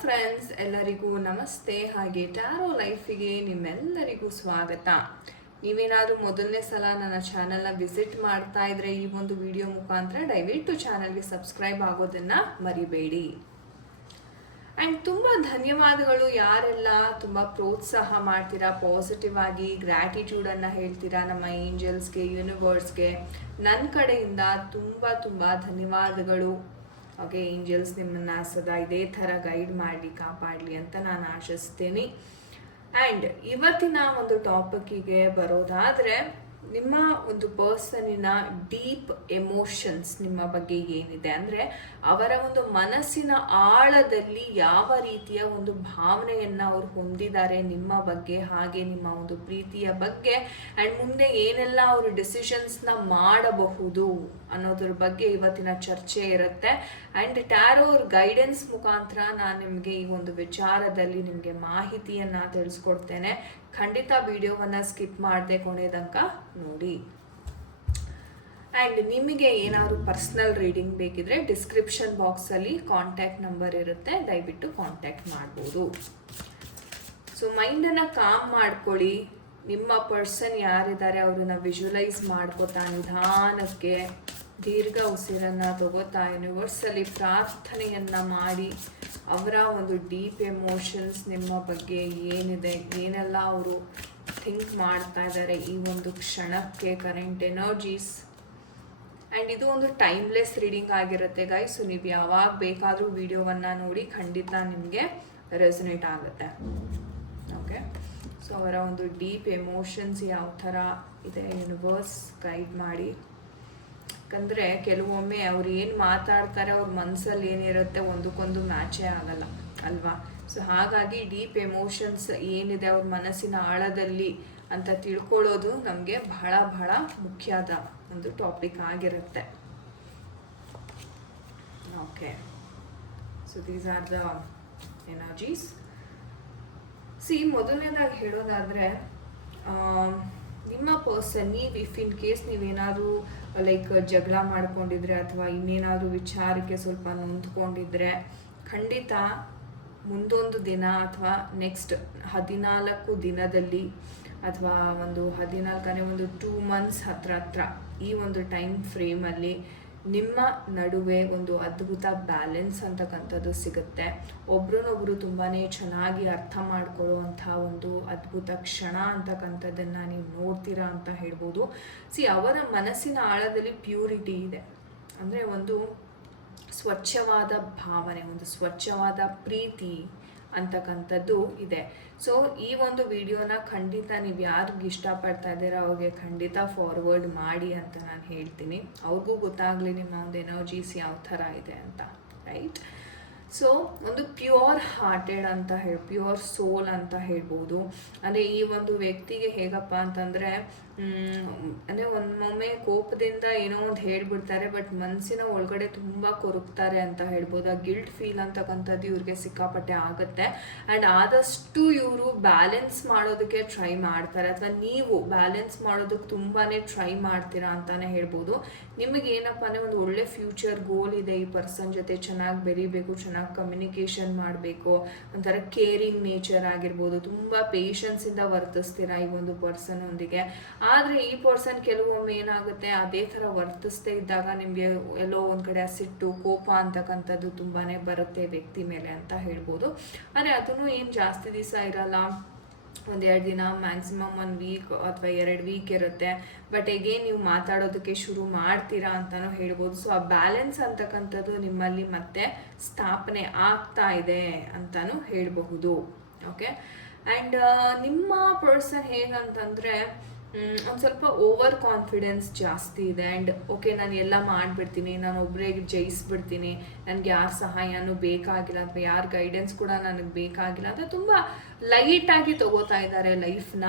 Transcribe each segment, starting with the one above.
Friends, ಎಲ್ಲರಿಗೂ ನಮಸ್ತೆ. ಹಾಗೆ ಟ್ಯಾರೋ ಲೈಫಿಗೆ ನಿಮ್ಮೆಲ್ಲರಿಗೂ ಸ್ವಾಗತ. ನೀವೇನಾದರೂ ಮೊದಲನೇ ಸಲ ನನ್ನ ಚಾನಲ್ನ ವಿಸಿಟ್ ಮಾಡ್ತಾ ಇದ್ರೆ ಈ ಒಂದು ವಿಡಿಯೋ ಮುಖಾಂತರ ದಯವಿಟ್ಟು ಚಾನಲ್ಗೆ ಸಬ್ಸ್ಕ್ರೈಬ್ ಆಗೋದನ್ನು ಮರಿಬೇಡಿ. ಆ್ಯಂಡ್ ತುಂಬ ಧನ್ಯವಾದಗಳು ಯಾರೆಲ್ಲ ತುಂಬ ಪ್ರೋತ್ಸಾಹ ಮಾಡ್ತೀರಾ, ಪಾಸಿಟಿವ್ ಆಗಿ ಗ್ರ್ಯಾಟಿಟ್ಯೂಡನ್ನು ಹೇಳ್ತೀರಾ ನಮ್ಮ ಏಂಜಲ್ಸ್ಗೆ, ಯೂನಿವರ್ಸ್ಗೆ. ನನ್ನ ಕಡೆಯಿಂದ ತುಂಬ ತುಂಬ ಧನ್ಯವಾದಗಳು. ಓಕೆ, ಏಂಜಲ್ಸ್ ನಿಮ್ಮನ್ನು ಸದಾ ಇದೇ ಥರ ಗೈಡ್ ಮಾಡಲಿ, ಕಾಪಾಡಲಿ ಅಂತ ನಾನು ಆಶಿಸ್ತೀನಿ. ಆ್ಯಂಡ್ ಇವತ್ತಿನ ಒಂದು ಟಾಪಿಕ್ಕಿಗೆ ಬರೋದಾದರೆ, ನಿಮ್ಮ ಒಂದು ಪರ್ಸನಿನ ಡೀಪ್ ಎಮೋಷನ್ಸ್ ನಿಮ್ಮ ಬಗ್ಗೆ ಏನಿದೆ, ಅಂದರೆ ಅವರ ಒಂದು ಮನಸ್ಸಿನ ಆಳದಲ್ಲಿ ಯಾವ ರೀತಿಯ ಒಂದು ಭಾವನೆಯನ್ನು ಅವರು ಹೊಂದಿದ್ದಾರೆ ನಿಮ್ಮ ಬಗ್ಗೆ, ಹಾಗೆ ನಿಮ್ಮ ಒಂದು ಪ್ರೀತಿಯ ಬಗ್ಗೆ, ಆ್ಯಂಡ್ ಮುಂದೆ ಏನೆಲ್ಲ ಅವರು ಡಿಸಿಷನ್ಸ್ನ ಮಾಡಬಹುದು ಅನ್ನೋದ್ರ ಬಗ್ಗೆ ಇವತ್ತಿನ ಚರ್ಚೆ ಇರುತ್ತೆ. ಆ್ಯಂಡ್ ಟ್ಯಾರೋ ಅವ್ರ ಗೈಡೆನ್ಸ್ ಮುಖಾಂತರ ನಾನು ನಿಮಗೆ ಈ ಒಂದು ವಿಚಾರದಲ್ಲಿ ನಿಮಗೆ ಮಾಹಿತಿಯನ್ನು ತಿಳಿಸ್ಕೊಡ್ತೇನೆ. ಖಂಡಿತ ವಿಡಿಯೋವನ್ನು ಸ್ಕಿಪ್ ಮಾಡದೆ ಕೊನೆ ತನಕ ನೋಡಿ. ಆ್ಯಂಡ್ ನಿಮಗೆ ಏನಾದರೂ ಪರ್ಸ್ನಲ್ ರೀಡಿಂಗ್ ಬೇಕಿದ್ರೆ ಡಿಸ್ಕ್ರಿಪ್ಷನ್ ಬಾಕ್ಸಲ್ಲಿ ಕಾಂಟ್ಯಾಕ್ಟ್ ನಂಬರ್ ಇರುತ್ತೆ, ದಯವಿಟ್ಟು ಕಾಂಟ್ಯಾಕ್ಟ್ ಮಾಡ್ಬೋದು. ಸೊ ಮೈಂಡನ್ನು ಕಾಮ್ ಮಾಡ್ಕೊಳ್ಳಿ. ನಿಮ್ಮ ಪರ್ಸನ್ ಯಾರಿದ್ದಾರೆ ಅವ್ರನ್ನ ವಿಜುವಲೈಸ್ ಮಾಡ್ಕೋತಾ ನಿಧಾನಕ್ಕೆ ದೀರ್ಘ ಉಸಿರನ್ನು ತಗೋತಾ ಯೂನಿವರ್ಸಲ್ಲಿ ಪ್ರಾರ್ಥನೆಯನ್ನು ಮಾಡಿ ಅವರ ಒಂದು ಡೀಪ್ ಎಮೋಷನ್ಸ್ ನಿಮ್ಮ ಬಗ್ಗೆ ಏನಿದೆ, ಏನೆಲ್ಲ ಅವರು ಥಿಂಕ್ ಮಾಡ್ತಾ ಇದ್ದಾರೆ ಈ ಒಂದು ಕ್ಷಣಕ್ಕೆ, ಕರೆಂಟ್ ಎನರ್ಜೀಸ್. ಆ್ಯಂಡ್ ಇದು ಒಂದು ಟೈಮ್ಲೆಸ್ ರೀಡಿಂಗ್ ಆಗಿರುತ್ತೆ ಗೈಸ್. ಸೊ ನೀವು ಯಾವಾಗ ಬೇಕಾದರೂ ವಿಡಿಯೋವನ್ನು ನೋಡಿ, ಖಂಡಿತ ನಿಮಗೆ ರೆಸನೇಟ್ ಆಗುತ್ತೆ. ಓಕೆ, ಸೊ ಅವರ ಒಂದು ಡೀಪ್ ಎಮೋಷನ್ಸ್ ಯಾವ ಥರ ಇದೆ ಯೂನಿವರ್ಸ್ ಗೈಡ್ ಮಾಡಿ. ಯಾಕಂದರೆ ಕೆಲವೊಮ್ಮೆ ಅವ್ರು ಏನು ಮಾತಾಡ್ತಾರೆ, ಅವ್ರ ಮನಸ್ಸಲ್ಲಿ ಏನಿರುತ್ತೆ ಒಂದಕ್ಕೊಂದು ಮ್ಯಾಚೇ ಆಗಲ್ಲ ಅಲ್ವಾ. ಸೊ ಹಾಗಾಗಿ ಡೀಪ್ ಎಮೋಷನ್ಸ್ ಏನಿದೆ ಅವ್ರ ಮನಸ್ಸಿನ ಆಳದಲ್ಲಿ ಅಂತ ತಿಳ್ಕೊಳ್ಳೋದು ನಮಗೆ ಬಹಳ ಬಹಳ ಮುಖ್ಯದ ಒಂದು ಟಾಪಿಕ್ ಆಗಿರುತ್ತೆ. Okay, so these are the energies. ಮೊದಲನೇದಾಗಿ ಹೇಳೋದಾದರೆ, ನಿಮ್ಮ ಪರ್ಸನ್, ನೀವು ಇಫ್ ಇನ್ ಕೇಸ್ ನೀವೇನಾದರೂ ಲೈಕ್ ಜಗಳ ಮಾಡ್ಕೊಂಡಿದ್ರೆ ಅಥವಾ ಇನ್ನೇನಾದರೂ ವಿಚಾರಕ್ಕೆ ಸ್ವಲ್ಪ ನೊಂದ್ಕೊಂಡಿದ್ರೆ, ಖಂಡಿತ ಮುಂದೊಂದು ದಿನ ಅಥವಾ ನೆಕ್ಸ್ಟ್ 14 ದಿನದಲ್ಲಿ ಅಥವಾ ಒಂದು 14ನೇ ಒಂದು 2 months ಹತ್ರ ಈ ಒಂದು ಟೈಮ್ ಫ್ರೇಮಲ್ಲಿ ನಿಮ್ಮ ನಡುವೆ ಒಂದು ಅದ್ಭುತ ಬ್ಯಾಲೆನ್ಸ್ ಅಂತಕ್ಕಂಥದ್ದು ಸಿಗುತ್ತೆ. ಒಬ್ರನ್ನೊಬ್ರು ತುಂಬಾ ಚೆನ್ನಾಗಿ ಅರ್ಥ ಮಾಡ್ಕೊಳ್ಳುವಂಥ ಒಂದು ಅದ್ಭುತ ಕ್ಷಣ ಅಂತಕ್ಕಂಥದ್ದನ್ನು ನೀವು ನೋಡ್ತೀರಾ ಅಂತ ಹೇಳ್ಬೋದು. ಅವರ ಮನಸ್ಸಿನ ಆಳದಲ್ಲಿ ಪ್ಯೂರಿಟಿ ಇದೆ, ಅಂದರೆ ಒಂದು ಸ್ವಚ್ಛವಾದ ಭಾವನೆ, ಒಂದು ಸ್ವಚ್ಛವಾದ ಪ್ರೀತಿ ಅಂತಕ್ಕಂಥದ್ದು ಇದೆ. ಸೊ ಈ ಒಂದು ವಿಡಿಯೋನ ಖಂಡಿತ ನೀವು ಯಾರಿಗೆ ಇಷ್ಟಪಡ್ತಾ ಇದ್ದೀರಾ ಅವ್ರಿಗೆ ಖಂಡಿತ ಫಾರ್ವರ್ಡ್ ಮಾಡಿ ಅಂತ ನಾನು ಹೇಳ್ತೀನಿ. ಅವ್ರಿಗೂ ಗೊತ್ತಾಗಲಿ ನಿಮ್ಮ ಒಂದು ಎನರ್ಜೀಸ್ ಯಾವ ಥರ ಇದೆ ಅಂತ, ರೈಟ್. ಸೊ ಒಂದು ಪ್ಯೂರ್ ಹಾರ್ಟೆಡ್ ಅಂತ ಪ್ಯೂರ್ ಸೋಲ್ ಅಂತ ಹೇಳ್ಬೋದು. ಅಂದರೆ ಈ ಒಂದು ವ್ಯಕ್ತಿಗೆ ಹೇಗಪ್ಪ ಅಂತಂದರೆ, ಅಂದರೆ ಒಮ್ಮೊಮ್ಮೆ ಕೋಪದಿಂದ ಏನೋ ಒಂದು ಹೇಳ್ಬಿಡ್ತಾರೆ, ಬಟ್ ಮನಸ್ಸಿನ ಒಳಗಡೆ ತುಂಬ ಕೊರಗ್ತಾರೆ ಅಂತ ಹೇಳ್ಬೋದು. ಆ ಗಿಲ್ಟ್ ಫೀಲ್ ಅಂತಕ್ಕಂಥದ್ದು ಇವ್ರಿಗೆ ಸಿಕ್ಕಾಪಟ್ಟೆ ಆಗುತ್ತೆ. ಆ್ಯಂಡ್ ಆದಷ್ಟು ಇವರು ಬ್ಯಾಲೆನ್ಸ್ ಮಾಡೋದಕ್ಕೆ ಟ್ರೈ ಮಾಡ್ತಾರೆ, ಅಥವಾ ನೀವು ಬ್ಯಾಲೆನ್ಸ್ ಮಾಡೋದಕ್ಕೆ ತುಂಬಾ ಟ್ರೈ ಮಾಡ್ತೀರಾ ಅಂತಲೇ ಹೇಳ್ಬೋದು. ನಿಮಗೆ ಏನಪ್ಪ ಅಂದರೆ ಒಂದು ಒಳ್ಳೆ ಫ್ಯೂಚರ್ ಗೋಲ್ ಇದೆ, ಈ ಪರ್ಸನ್ ಜೊತೆ ಚೆನ್ನಾಗಿ ಬೆರಿಬೇಕು, ಚೆನ್ನಾಗಿ ಕಮ್ಯುನಿಕೇಷನ್ ಮಾಡಬೇಕು, ಒಂಥರ ಕೇರಿಂಗ್ ನೇಚರ್ ಆಗಿರ್ಬೋದು, ತುಂಬ ಪೇಷನ್ಸಿಂದ ವರ್ತಿಸ್ತೀರಾ ಈ ಒಂದು ಪರ್ಸನ್ ಒಂದಿಗೆ. ಆದರೆ ಈ ಪರ್ಸನ್ ಕೆಲವೊಮ್ಮೆ ಏನಾಗುತ್ತೆ, ಅದೇ ಥರ ವರ್ತಿಸ್ದೇ ಇದ್ದಾಗ ನಿಮಗೆ ಎಲ್ಲೋ ಒಂದು ಕಡೆ ಸಿಟ್ಟು, ಕೋಪ ಅಂತಕ್ಕಂಥದ್ದು ತುಂಬಾ ಬರುತ್ತೆ ವ್ಯಕ್ತಿ ಮೇಲೆ ಅಂತ ಹೇಳ್ಬೋದು. ಆದರೆ ಅದನ್ನು ಏನು ಜಾಸ್ತಿ ದಿವಸ ಇರಲ್ಲ, 1-2 ದಿನ, ಮ್ಯಾಕ್ಸಿಮಮ್ 1 ವೀಕ್ ಅಥವಾ 2 ವೀಕ್ ಇರುತ್ತೆ. ಬಟ್ ಎಗೇನ್ ನೀವು ಮಾತಾಡೋದಕ್ಕೆ ಶುರು ಮಾಡ್ತೀರಾ ಅಂತಲೂ ಹೇಳ್ಬೋದು. ಸೊ ಆ ಬ್ಯಾಲೆನ್ಸ್ ಅಂತಕ್ಕಂಥದ್ದು ನಿಮ್ಮಲ್ಲಿ ಮತ್ತೆ ಸ್ಥಾಪನೆ ಆಗ್ತಾ ಇದೆ ಅಂತಲೂ ಹೇಳಬಹುದು. ಓಕೆ, ಆ್ಯಂಡ್ ನಿಮ್ಮ ಪರ್ಸನ್ ಹೇಗಂತಂದರೆ ಒಂದು ಸ್ವಲ್ಪ ಓವರ್ ಕಾನ್ಫಿಡೆನ್ಸ್ ಜಾಸ್ತಿ ಇದೆ. ಆ್ಯಂಡ್ ಓಕೆ, ನಾನು ಎಲ್ಲ ಮಾಡಿಬಿಡ್ತೀನಿ, ನಾನು ಒಬ್ಬರೇ ಜಯಿಸ್ಬಿಡ್ತೀನಿ, ನನಗೆ ಯಾರ ಸಹಾಯನೂ ಬೇಕಾಗಿಲ್ಲ ಅಥವಾ ಯಾರ ಗೈಡೆನ್ಸ್ ಕೂಡ ನನಗೆ ಬೇಕಾಗಿಲ್ಲ ಅಂತ ತುಂಬ ಲೈಟಾಗಿ ತಗೋತಾ ಇದ್ದಾರೆ ಲೈಫ್ನ.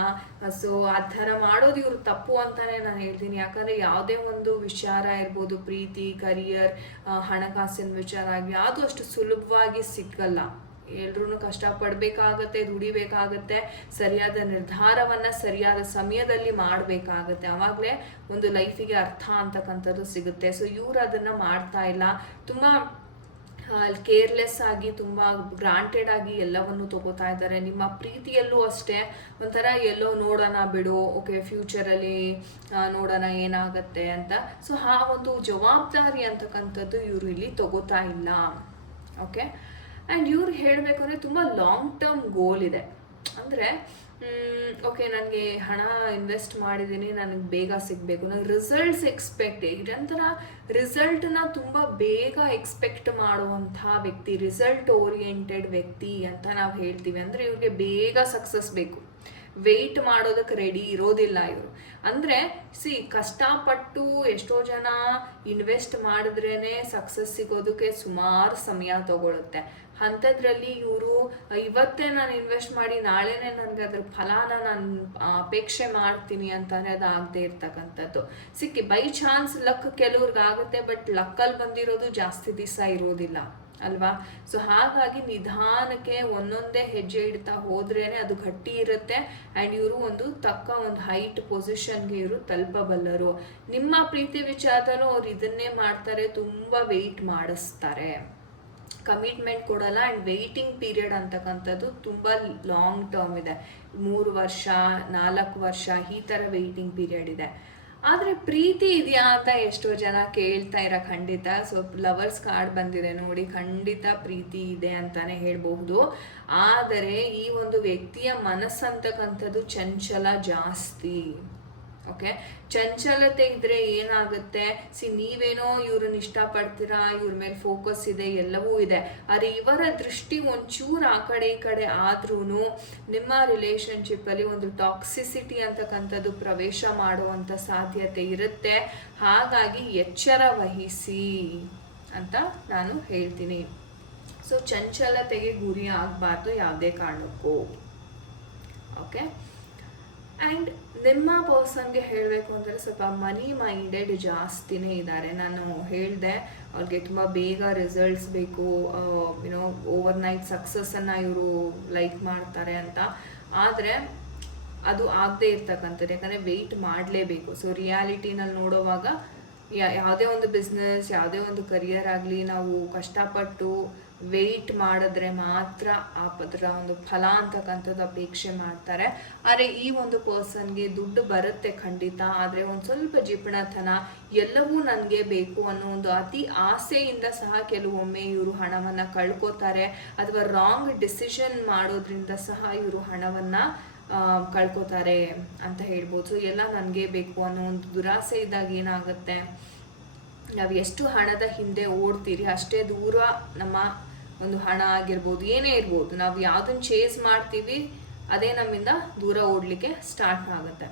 ಸೊ ಆ ಥರ ಮಾಡೋದು ಇವರು ತಪ್ಪು ಅಂತಲೇ ನಾನು ಹೇಳ್ತೀನಿ. ಯಾಕಂದರೆ ಯಾವುದೇ ಒಂದು ವಿಚಾರ ಇರ್ಬೋದು, ಪ್ರೀತಿ, ಕರಿಯರ್, ಹಣಕಾಸಿನ ವಿಚಾರ ಆಗಿ ಯಾವುದು ಅಷ್ಟು ಸುಲಭವಾಗಿ ಸಿಕ್ಕಲ್ಲ. ಎಲ್ರೂ ಕಷ್ಟಪಡಬೇಕಾಗತ್ತೆ, ದುಡಿಬೇಕಾಗತ್ತೆ, ಸರಿಯಾದ ನಿರ್ಧಾರವನ್ನು ಸರಿಯಾದ ಸಮಯದಲ್ಲಿ ಮಾಡಬೇಕಾಗತ್ತೆ. ಆವಾಗಲೇ ಒಂದು ಲೈಫಿಗೆ ಅರ್ಥ ಅಂತಕ್ಕಂಥದ್ದು ಸಿಗುತ್ತೆ. ಸೊ ಇವರು ಅದನ್ನು ಮಾಡ್ತಾ ಇಲ್ಲ. ತುಂಬ ಕೇರ್ಲೆಸ್ ಆಗಿ ತುಂಬ ಗ್ರಾಂಟೆಡ್ ಆಗಿ ಎಲ್ಲವನ್ನು ತಗೋತಾ ಇದ್ದಾರೆ. ನಿಮ್ಮ ಪ್ರೀತಿಯಲ್ಲೂ ಅಷ್ಟೇ ಒಂಥರ ಎಲ್ಲೋ ನೋಡೋಣ ಬಿಡು, ಓಕೆ ಫ್ಯೂಚರಲ್ಲಿ ನೋಡೋಣ ಏನಾಗತ್ತೆ ಅಂತ. ಸೊ ಆ ಒಂದು ಜವಾಬ್ದಾರಿ ಅಂತಕ್ಕಂಥದ್ದು ಇವರು ಇಲ್ಲಿ ತಗೋತಾ ಇಲ್ಲ. ಓಕೆ, ಆ್ಯಂಡ್ ಇವ್ರು ಹೇಳಬೇಕು ಅಂದರೆ ತುಂಬ ಲಾಂಗ್ ಟರ್ಮ್ ಗೋಲ್ ಇದೆ. ಅಂದರೆ ಓಕೆ, ನನಗೆ ಹಣ ಇನ್ವೆಸ್ಟ್ ಮಾಡಿದ್ದೀನಿ, ನನಗೆ ಬೇಗ ಸಿಗಬೇಕು, ನನಗೆ ರಿಸಲ್ಟ್ಸ್ ಎಕ್ಸ್ಪೆಕ್ಟ್, ಇದೊಂಥರ ರಿಸಲ್ಟನ್ನ ತುಂಬ ಬೇಗ ಎಕ್ಸ್ಪೆಕ್ಟ್ ಮಾಡುವಂಥ ವ್ಯಕ್ತಿ, ರಿಸಲ್ಟ್ ಓರಿಯೆಂಟೆಡ್ ವ್ಯಕ್ತಿ ಅಂತ ನಾವು ಹೇಳ್ತೀವಿ. ಅಂದರೆ ಇವ್ರಿಗೆ ಬೇಗ ಸಕ್ಸಸ್ ಬೇಕು, ವೆಯ್ಟ್ ಮಾಡೋದಕ್ಕೆ ರೆಡಿ ಇರೋದಿಲ್ಲ ಇವರು. ಅಂದರೆ ಕಷ್ಟಪಟ್ಟು ಎಷ್ಟೋ ಜನ ಇನ್ವೆಸ್ಟ್ ಮಾಡಿದ್ರೇ ಸಕ್ಸಸ್ ಸಿಗೋದಕ್ಕೆ ಸುಮಾರು ಸಮಯ ತಗೊಳುತ್ತೆ. ಅಂಥದ್ರಲ್ಲಿ ಇವರು ಇವತ್ತೇ ನಾನು ಇನ್ವೆಸ್ಟ್ ಮಾಡಿ ನಾಳೆನೇ ನನಗೆ ಅದ್ರ ಫಲಾನ ನಾನು ಅಪೇಕ್ಷೆ ಮಾಡ್ತೀನಿ ಅಂತಲೇ ಅದು ಆಗದೆ ಇರ್ತಕ್ಕಂಥದ್ದು. ಬೈ ಚಾನ್ಸ್ ಲಕ್ ಕೆಲವ್ರಿಗಾಗುತ್ತೆ, ಬಟ್ ಲಕ್ಕಲ್ಲಿ ಬಂದಿರೋದು ಜಾಸ್ತಿ ದಿವಸ ಇರೋದಿಲ್ಲ ಅಲ್ವಾ. ಸೊ ಹಾಗಾಗಿ ನಿಧಾನಕ್ಕೆ ಒಂದೊಂದೇ ಹೆಜ್ಜೆ ಇಡ್ತಾ ಹೋದ್ರೇ ಅದು ಗಟ್ಟಿ ಇರುತ್ತೆ. ಆ್ಯಂಡ್ ಇವರು ಒಂದು ಹೈಟ್ ಪೊಸಿಷನ್ಗೆ ಇವರು ತಲುಪಬಲ್ಲರು. ನಿಮ್ಮ ಪ್ರೀತಿ ವಿಚಾರದಲ್ಲೂ ಅವ್ರು ಇದನ್ನೇ ಮಾಡ್ತಾರೆ, ತುಂಬ ವೆಯ್ಟ್ ಮಾಡಿಸ್ತಾರೆ, ಕಮಿಟ್ಮೆಂಟ್ ಕೊಡಲ್ಲ. ಆ್ಯಂಡ್ ವೆಯ್ಟಿಂಗ್ ಪೀರಿಯಡ್ ಅಂತಕ್ಕಂಥದ್ದು ತುಂಬ ಲಾಂಗ್ ಟರ್ಮ್ ಇದೆ, 3 ವರ್ಷ 4 ವರ್ಷ ಈ ಥರ ವೆಯ್ಟಿಂಗ್ ಪೀರಿಯಡ್ ಇದೆ. ಆದರೆ ಪ್ರೀತಿ ಇದೆಯಾ ಅಂತ ಎಷ್ಟೋ ಜನ ಕೇಳ್ತಾ ಇರೋ, ಖಂಡಿತ. ಸೊ ಲವರ್ಸ್ ಕಾರ್ಡ್ ಬಂದಿದೆ ನೋಡಿ, ಖಂಡಿತ ಪ್ರೀತಿ ಇದೆ ಅಂತಾನೆ ಹೇಳ್ಬಹುದು. ಆದರೆ ಈ ಒಂದು ವ್ಯಕ್ತಿಯ ಮನಸ್ಸಂತಕ್ಕಂಥದ್ದು ಚಂಚಲ ಜಾಸ್ತಿ. ಓಕೆ, ಚಂಚಲತೆ ಇದ್ರೆ ಏನಾಗುತ್ತೆ, ನೀವೇನೋ ಇವ್ರನ್ನ ಇಷ್ಟಪಡ್ತೀರಾ, ಇವ್ರ ಮೇಲೆ ಫೋಕಸ್ ಇದೆ, ಎಲ್ಲವೂ ಇದೆ, ಆದರೆ ಇವರ ದೃಷ್ಟಿ ಒಂಚೂರು ಆ ಕಡೆ ಈ ಕಡೆ ಆದ್ರೂ ನಿಮ್ಮ ರಿಲೇಶನ್ಶಿಪ್ಪಲ್ಲಿ ಒಂದು ಟಾಕ್ಸಿಸಿಟಿ ಅಂತಕ್ಕಂಥದ್ದು ಪ್ರವೇಶ ಮಾಡುವಂಥ ಸಾಧ್ಯತೆ ಇರುತ್ತೆ. ಹಾಗಾಗಿ ಎಚ್ಚರ ವಹಿಸಿ ಅಂತ ನಾನು ಹೇಳ್ತೀನಿ. ಸೊ ಚಂಚಲತೆಗೆ ಗುರಿ ಆಗಬಾರ್ದು ಯಾವುದೇ ಕಾರಣಕ್ಕೂ. ಓಕೆ, ಆ್ಯಂಡ್ ನಿಮ್ಮ ಪರ್ಸನ್ಗೆ ಹೇಳಬೇಕು ಅಂದರೆ ಸ್ವಲ್ಪ ಮನಿ ಮೈಂಡೆಡ್ ಜಾಸ್ತಿನೇ ಇದ್ದಾರೆ. ನಾನು ಹೇಳಿದೆ ಅವ್ರಿಗೆ ತುಂಬ ಬೇಗ ರಿಸಲ್ಟ್ಸ್ ಬೇಕು, ಓವರ್ ನೈಟ್ ಸಕ್ಸಸ್ಸನ್ನು ಇವರು ಲೈಕ್ ಮಾಡ್ತಾರೆ ಅಂತ. ಆದರೆ ಅದು ಆಗದೆ ಇರ್ತಕ್ಕಂಥದ್ದು, ಯಾಕಂದರೆ ವೆಯ್ಟ್ ಮಾಡಲೇಬೇಕು. ಸೊ ರಿಯಾಲಿಟಿನಲ್ಲಿ ನೋಡೋವಾಗ ಯಾವುದೇ ಒಂದು ಬಿಸ್ನೆಸ್, ಯಾವುದೇ ಒಂದು ಕರಿಯರ್ ಆಗಲಿ, ನಾವು ಕಷ್ಟಪಟ್ಟು ವೆಯ್ಟ್ ಮಾಡಿದ್ರೆ ಮಾತ್ರ ಅದರ ಒಂದು ಫಲ ಅಂತಕ್ಕಂಥದ್ದು ಅಪೇಕ್ಷೆ ಮಾಡ್ತಾರೆ. ಆದರೆ ಈ ಒಂದು ಪರ್ಸನ್ಗೆ ದುಡ್ಡು ಬರುತ್ತೆ ಖಂಡಿತ, ಆದರೆ ಒಂದು ಸ್ವಲ್ಪ ಜಿಪಣತನ, ಎಲ್ಲವೂ ನನಗೆ ಬೇಕು ಅನ್ನೋ ಒಂದು ಅತಿ ಆಸೆಯಿಂದ ಸಹ ಕೆಲವೊಮ್ಮೆ ಇವರು ಹಣವನ್ನು ಕಳ್ಕೊತಾರೆ, ಅಥವಾ ರಾಂಗ್ ಡಿಸಿಷನ್ ಮಾಡೋದ್ರಿಂದ ಸಹ ಇವರು ಹಣವನ್ನು ಕಳ್ಕೊತಾರೆ ಅಂತ ಹೇಳ್ಬೋದು. ಸೊ ಎಲ್ಲ ನನಗೆ ಬೇಕು ಅನ್ನೋ ಒಂದು ದುರಾಸೆ ಇದ್ದಾಗ ಏನಾಗುತ್ತೆ, ನಾವು ಎಷ್ಟು ಹಣದ ಹಿಂದೆ ಓಡ್ತೀರಿ ಅಷ್ಟೇ ದೂರ ನಮ್ಮ ಒಂದು ಹಣ ಆಗಿರ್ಬೋದು, ಏನೇ ಇರ್ಬೋದು, ನಾವು ಯಾವುದನ್ನು ಚೇಸ್ ಮಾಡ್ತೀವಿ ಅದೇ ನಮ್ಮಿಂದ ದೂರ ಓಡಲಿಕ್ಕೆ ಸ್ಟಾರ್ಟ್ ಆಗುತ್ತೆ.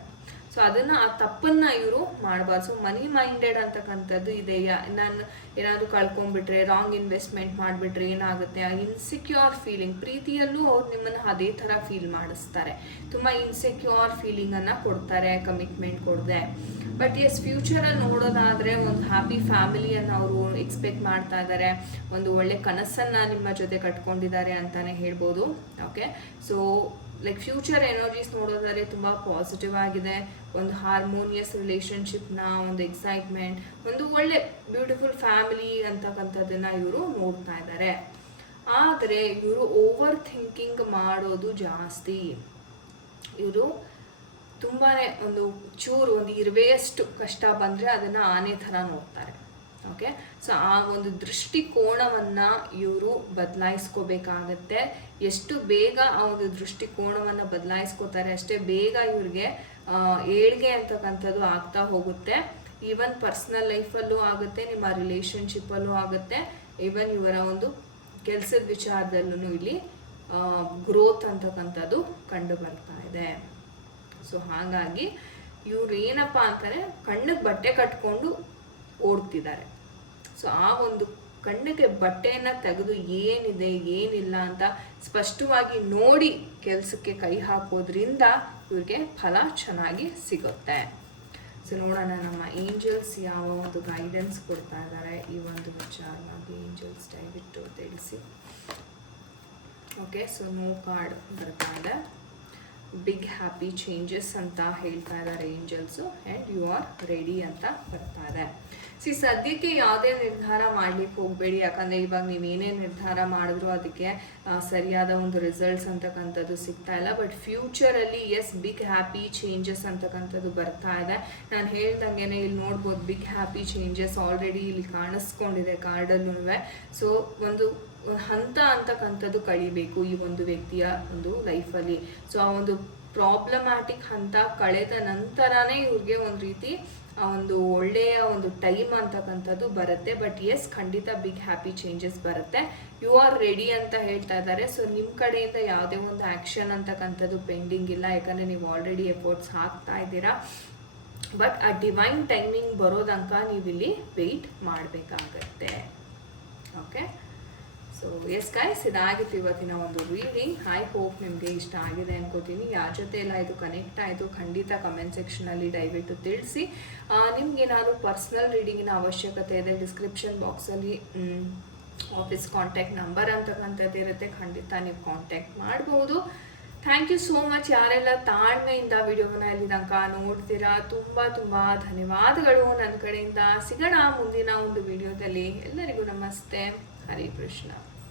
ಸೊ ಅದನ್ನು ಆ ತಪ್ಪನ್ನು ಇವರು ಮಾಡಬಾರ್ದು. ಸೊ ಮನಿ ಮೈಂಡೆಡ್ ಅಂತಕ್ಕಂಥದ್ದು ಇದೆಯಾ, ನಾನು ಏನಾದರೂ ಕಳ್ಕೊಂಡ್ಬಿಟ್ರೆ, ರಾಂಗ್ ಇನ್ವೆಸ್ಟ್ಮೆಂಟ್ ಮಾಡಿಬಿಟ್ರೆ ಏನಾಗುತ್ತೆ, ಆ ಇನ್ಸೆಕ್ಯೂರ್ ಫೀಲಿಂಗ್, ಪ್ರೀತಿಯಲ್ಲೂ ಅವ್ರು ನಿಮ್ಮನ್ನು ಅದೇ ಥರ ಫೀಲ್ ಮಾಡಿಸ್ತಾರೆ, ತುಂಬ ಇನ್ಸೆಕ್ಯೂರ್ ಫೀಲಿಂಗನ್ನು ಕೊಡ್ತಾರೆ ಕಮಿಟ್ಮೆಂಟ್ ಕೊಡದೆ. ಬಟ್ ಎಸ್, ಫ್ಯೂಚರಲ್ಲಿ ನೋಡೋದಾದರೆ ಒಂದು ಹ್ಯಾಪಿ ಫ್ಯಾಮಿಲಿಯನ್ನು ಅವರು ಎಕ್ಸ್ಪೆಕ್ಟ್ ಮಾಡ್ತಾ ಇದ್ದಾರೆ, ಒಂದು ಒಳ್ಳೆ ಕನಸನ್ನು ನಿಮ್ಮ ಜೊತೆ ಕಟ್ಕೊಂಡಿದ್ದಾರೆ ಅಂತಲೇ ಹೇಳ್ಬೋದು. ಓಕೆ, ಸೊ ಫ್ಯೂಚರ್ ಎನರ್ಜೀಸ್ ನೋಡೋದಾದ್ರೆ ತುಂಬ ಪಾಸಿಟಿವ್ ಆಗಿದೆ. ಒಂದು ಹಾರ್ಮೋನಿಯಸ್ ರಿಲೇಷನ್ಶಿಪ್ನ ಒಂದು ಎಕ್ಸೈಟ್ಮೆಂಟ್, ಒಂದು ಒಳ್ಳೆ ಬ್ಯೂಟಿಫುಲ್ ಫ್ಯಾಮಿಲಿ ಅಂತಕ್ಕಂಥದ್ದನ್ನು ಇವರು ನೋಡ್ತಾ ಇದ್ದಾರೆ. ಆದರೆ ಇವರು ಓವರ್ ಥಿಂಕಿಂಗ್ ಮಾಡೋದು ಜಾಸ್ತಿ. ಇವರು ತುಂಬಾ ಒಂದು ಇರುವೆಯಷ್ಟು ಕಷ್ಟ ಬಂದರೆ ಅದನ್ನು ಆನೆ ಥರ ನೋಡ್ತಾರೆ. ಓಕೆ, ಸೊ ಆ ಒಂದು ದೃಷ್ಟಿಕೋನವನ್ನು ಇವರು ಬದಲಾಯಿಸ್ಕೋಬೇಕಾಗತ್ತೆ. ಎಷ್ಟು ಬೇಗ ಆ ಒಂದು ದೃಷ್ಟಿಕೋನವನ್ನು ಬದಲಾಯಿಸ್ಕೋತಾರೆ ಅಷ್ಟೇ ಬೇಗ ಇವ್ರಿಗೆ ಏಳ್ಗೆ ಅಂತಕ್ಕಂಥದ್ದು ಆಗ್ತಾ ಹೋಗುತ್ತೆ. ಈವನ್ ಪರ್ಸ್ನಲ್ ಲೈಫಲ್ಲೂ ಆಗುತ್ತೆ, ನಿಮ್ಮ ರಿಲೇಷನ್ಶಿಪ್ಪಲ್ಲೂ ಆಗುತ್ತೆ, ಈವನ್ ಇವರ ಒಂದು ಕೆಲಸದ ವಿಚಾರದಲ್ಲೂ ಇಲ್ಲಿ ಗ್ರೋತ್ ಅಂತಕ್ಕಂಥದ್ದು ಕಂಡು ಬರ್ತಾ ಇದೆ. ಸೊ ಹಾಗಾಗಿ ಇವ್ರು ಏನಪ್ಪ ಅಂತಾರೆ, ಕಣ್ಣಿಗೆ ಬಟ್ಟೆ ಕಟ್ಕೊಂಡು ಓಡ್ತಿದ್ದಾರೆ. ಸೊ ಆ ಒಂದು ಕಣ್ಣಿಗೆ ಬಟ್ಟೆಯನ್ನು ತೆಗೆದು ಏನಿದೆ ಏನಿಲ್ಲ ಅಂತ ಸ್ಪಷ್ಟವಾಗಿ ನೋಡಿ ಕೆಲಸಕ್ಕೆ ಕೈ ಹಾಕೋದ್ರಿಂದ ಇವ್ರಿಗೆ ಫಲ ಚೆನ್ನಾಗಿ ಸಿಗುತ್ತೆ. ಸೊ ನೋಡೋಣ ನಮ್ಮ ಏಂಜಲ್ಸ್ ಯಾವ ಒಂದು ಗೈಡೆನ್ಸ್ ಕೊಡ್ತಾ ಇದ್ದಾರೆ ಈ ಒಂದು ವಿಚಾರವಾಗಿ. ಏಂಜಲ್ಸ್ ದಯವಿಟ್ಟು ತಿಳಿಸಿ. ಓಕೆ, ಸೊ ನೋ ಕಾರ್ಡ್ ಬರ್ತಾ ಇದೆ. ಬಿಗ್ ಹ್ಯಾಪಿ ಚೇಂಜಸ್ ಅಂತ ಹೇಳ್ತಾ ಇದ್ದಾರೆ angels, and you are ready ಅಂತ ಬರ್ತಾ ಇದೆ. ಸದ್ಯಕ್ಕೆ ಯಾವುದೇ ನಿರ್ಧಾರ ಮಾಡ್ಲಿಕ್ಕೆ ಹೋಗಬೇಡಿ. ಯಾಕಂದರೆ ಇವಾಗ ನೀವೇನೇ ನಿರ್ಧಾರ ಮಾಡಿದ್ರು ಅದಕ್ಕೆ ಸರಿಯಾದ ಒಂದು ರಿಸಲ್ಟ್ಸ್ ಅಂತಕ್ಕಂಥದ್ದು ಸಿಗ್ತಾ ಇಲ್ಲ. ಬಟ್ ಫ್ಯೂಚರಲ್ಲಿ ಎಸ್ ಬಿಗ್ ಹ್ಯಾಪಿ ಚೇಂಜಸ್ ಅಂತಕ್ಕಂಥದ್ದು ಬರ್ತಾ ಇದೆ. ನಾನು ಹೇಳ್ದಂಗೆ ಇಲ್ಲಿ ನೋಡ್ಬೋದು ಬಿಗ್ ಹ್ಯಾಪಿ ಚೇಂಜಸ್ ಆಲ್ರೆಡಿ ಇಲ್ಲಿ ಕಾಣಿಸ್ಕೊಂಡಿದೆ ಕಾರ್ಡಲ್ಲೂ. ಸೊ ಒಂದು ಹಂತ ಅಂತಕ್ಕಂಥದ್ದು ಕಳಿಬೇಕು ಈ ಒಂದು ವ್ಯಕ್ತಿಯ ಒಂದು ಲೈಫಲ್ಲಿ. ಸೊ ಆ ಒಂದು ಪ್ರಾಬ್ಲಮ್ಯಾಟಿಕ್ ಹಂತ ಕಳೆದ ನಂತರನೇ ಇವ್ರಿಗೆ ಒಂದು ರೀತಿ ಆ ಒಂದು ಒಳ್ಳೆಯ ಒಂದು ಟೈಮ್ ಅಂತಕ್ಕಂಥದ್ದು ಬರುತ್ತೆ. ಬಟ್ ಎಸ್ ಖಂಡಿತ ಬಿಗ್ ಹ್ಯಾಪಿ ಚೇಂಜಸ್ ಬರುತ್ತೆ. ಯು ಆರ್ ರೆಡಿ ಅಂತ ಹೇಳ್ತಾ ಇದ್ದಾರೆ. ಸೊ ನಿಮ್ಮ ಕಡೆಯಿಂದ ಯಾವುದೇ ಒಂದು ಆ್ಯಕ್ಷನ್ ಅಂತಕ್ಕಂಥದ್ದು ಪೆಂಡಿಂಗ್ ಇಲ್ಲ, ಯಾಕಂದರೆ ನೀವು ಆಲ್ರೆಡಿ ಎಫರ್ಟ್ಸ್ ಹಾಕ್ತಾ ಇದ್ದೀರಾ. ಬಟ್ ಆ ಡಿವೈನ್ ಟೈಮಿಂಗ್ ಬರೋದಂಕ ನೀವಿಲ್ಲಿ ವೆಯ್ಟ್ ಮಾಡಬೇಕಾಗತ್ತೆ. ಓಕೆ, ಸೊ ಎಸ್ ಗೈಸ್, ಇದಾಗಿತ್ತು ಇವತ್ತಿನ ಒಂದು ರೀಡಿಂಗ್. ಐ ಹೋಪ್ ನಿಮಗೆ ಇಷ್ಟ ಆಗಿದೆ ಅನ್ಕೋತೀನಿ. ಯಾರ ಜೊತೆ ಎಲ್ಲ ಇದು ಕನೆಕ್ಟ್ ಆಯಿತು ಖಂಡಿತ ಕಮೆಂಟ್ ಸೆಕ್ಷನಲ್ಲಿ ದಯವಿಟ್ಟು ತಿಳಿಸಿ. ನಿಮ್ಗೇನಾದರೂ ಪರ್ಸ್ನಲ್ ರೀಡಿಂಗಿನ ಅವಶ್ಯಕತೆ ಇದೆ, ಡಿಸ್ಕ್ರಿಪ್ಷನ್ ಬಾಕ್ಸಲ್ಲಿ ಆಫೀಸ್ ಕಾಂಟ್ಯಾಕ್ಟ್ ನಂಬರ್ ಅಂತಕ್ಕಂಥದ್ದು ಇರುತ್ತೆ, ಖಂಡಿತ ನೀವು ಕಾಂಟ್ಯಾಕ್ಟ್ ಮಾಡ್ಬೋದು. ಥ್ಯಾಂಕ್ ಯು ಸೋ ಮಚ್ ಯಾರೆಲ್ಲ ತಾಳ್ಮೆಯಿಂದ ವಿಡಿಯೋನ ಇಲ್ಲಿ ತನಕ ನೋಡ್ತೀರಾ. ತುಂಬ ತುಂಬ ಧನ್ಯವಾದಗಳು ನನ್ನ ಕಡೆಯಿಂದ. ಸಿಗೋಣ ಮುಂದಿನ ಒಂದು ವಿಡಿಯೋದಲ್ಲಿ. ಎಲ್ಲರಿಗೂ ನಮಸ್ತೆ. ಹರೇ ಕೃಷ್ಣ.